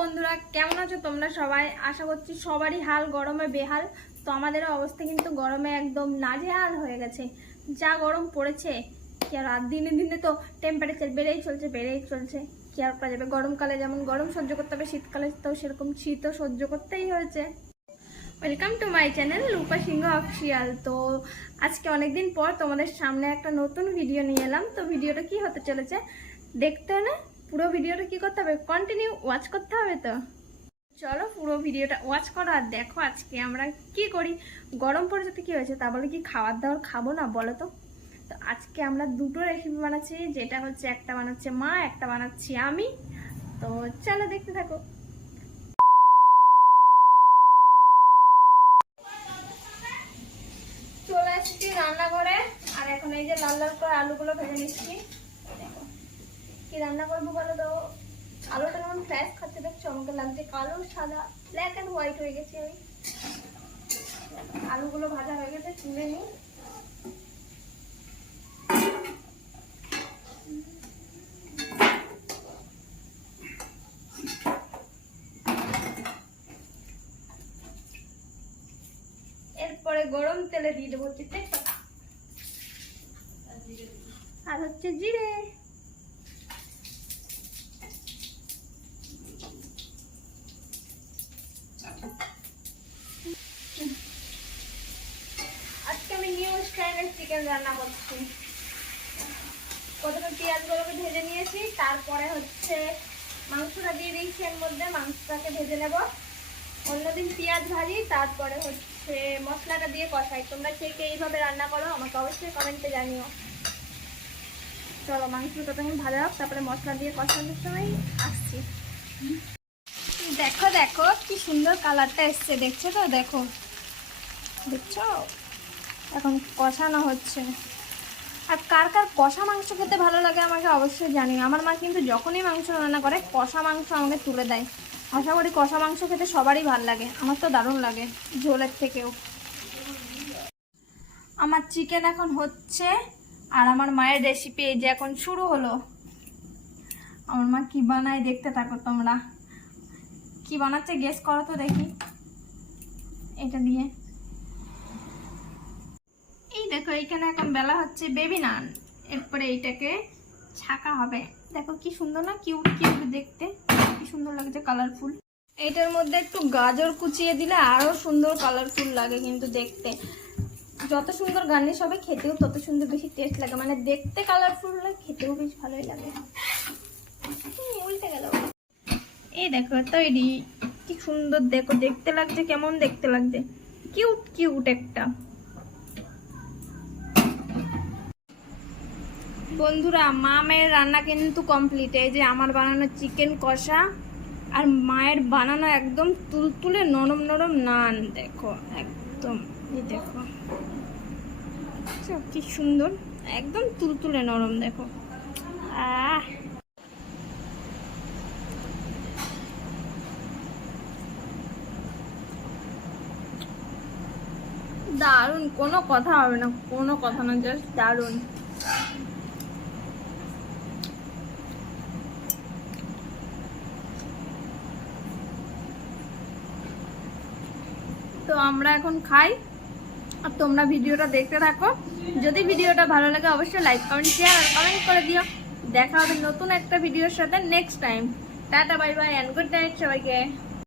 বন্ধুরা, কেমন আছো তোমরা সবাই? আশা করছি সবারই হাল গরমে বেহাল। তো আমাদেরও অবস্থা কিন্তু গরমে একদম নাজেহাল হয়ে গেছে। যা গরম পড়েছে, কি আর দিনে দিনে তো টেম্পারেচার বেড়েই চলছে বেড়েই চলছে। কি আর করা যাবে? গরমকালে যেমন গরম সহ্য করতে হবে, শীতকালে তো সেরকম শীতও সহ্য করতেই হয়েছে। Welcome to my channel Rupa Singh official তো আজকে অনেকদিন পর তোমাদের সামনে একটা নতুন ভিডিও নিয়ে এলাম। তো ভিডিওটা কি হতে চলেছে? দেখতে হলে পুরো ভিডিওটা কি করতে হবে? কন্টিনিউ ওয়াচ করতে হবে তো? চলো পুরো ভিডিওটা ওয়াচ করো আর দেখো আজকে আমরা কি করি? গরম পড়েছে তো কি হয়েছে? তা বলে কি খাবার দাবার খাব না বলো তো? তো আজকে আমরা দুটো রেসিপি বানাচ্ছি, যেটা হচ্ছে একটা বানাচ্ছে মা, একটা বানাচ্ছি আমি। তো চলো দেখতে থাকো। চলে এসেছি রান্নাঘরে। আর এখন এই যে লাল লাল করে আলুগুলো ভেজে নিচ্ছি। কি রান্না করব বলো তো? আলুটা কেমন ফ্রেশ খাচ্ছে দেখছ আমাকে লাগছে। কালো, সাদা ব্ল্যাক অ্যান্ড হোয়াইট হয়ে গেছে আমি আলুগুলো ভাজা হয়ে গেছে, তুলে নিই। এরপরে গরম তেলে দিয়ে দেবো হচ্ছে আর হচ্ছে জিরে আজকে আমি নিউ চিকেন রান্না করছি প্রথমে পেঁয়াজগুলোকে ভেজে নিয়েছি, তারপরে হচ্ছে মাংসটা দিয়ে দিয়েছি এর মধ্যে, মাংসটাকে ভেজে নেব। অন্যদিন পেঁয়াজ ভাজি, তারপরে হচ্ছে মশলাটা দিয়ে কষাই। তোমরা কে কে এইভাবে রান্না করো আমাকে অবশ্যই কমেন্টে জানিও। চলো, মাংসটা তখন ভাজা হোক, তারপরে মশলা দিয়ে কষানোর সময় আসছি। দেখো দেখো, কি সুন্দর কালারটা এসছে, দেখছ তো? দেখো। দেখছ? এখন কষানো হচ্ছে। আর কার কার কষা মাংস খেতে ভালো লাগে আমাকে অবশ্যই জানি আমার মা কিন্তু যখনই মাংস রান্না করে, কষা মাংস আমাকে তুলে দেয়। আশা করি কষা মাংস খেতে সবারই ভালো লাগে। আমার তো দারুণ লাগে ঝোলের থেকেও। আমার চিকেন এখন হচ্ছে আর আমার মায়ের রেসিপি এই যে এখন শুরু হলো। আমার মা কি বানায় দেখতে থাকো তোমরা। কি বানাচ্ছে গেস করো তো দেখি। এটা দিয়ে। দেখো এইখানে এখন বেলা হচ্ছে বেবি নান এরপরে এইটাকে ছাকা হবে। দেখো কি সুন্দর না কিউট কিউট দেখতে। কি সুন্দর লাগছে কালারফুল এইটার মধ্যে একটু গাজর কুচিয়ে দিলে আরও সুন্দর কালারফুল লাগে কিন্তু দেখতে। যত সুন্দর গার্নিশ হবে, খেতেও তত সুন্দর বেশি টেস্ট লাগে। মানে দেখতে কালারফুল লাগে খেতেও বেশ ভালোই লাগে। উল্টে গেল। এই দেখো, তৈরি। কি সুন্দর দেখো, দেখতে লাগছে, কেমন দেখতে লাগছে। কিউট কিউট একটা। বন্ধুরা মা মায়ের রান্না কিন্তু কমপ্লিট এই যে আমার বানানো চিকেন কষা আর মায়ের বানানো একদম তুলতুলে নরম নরম নান, দেখো, একদম দেখো। কি সুন্দর, একদম তুলতুলে নরম, দেখো। আহ! দারুণ, কোনো কথা হবে না, কোনো কথা না জাস্ট দারুণ। তো আমরা এখন খাই। আর তোমরা ভিডিওটা দেখতে থাকো। যদি ভিডিওটা ভালো লাগে, অবশ্যই লাইক কমেন্ট শেয়ার আর কমেন্ট করে দিও। দেখা হবে নতুন একটা ভিডিওর সাথে next time tata bye bye and good night সবাইকে।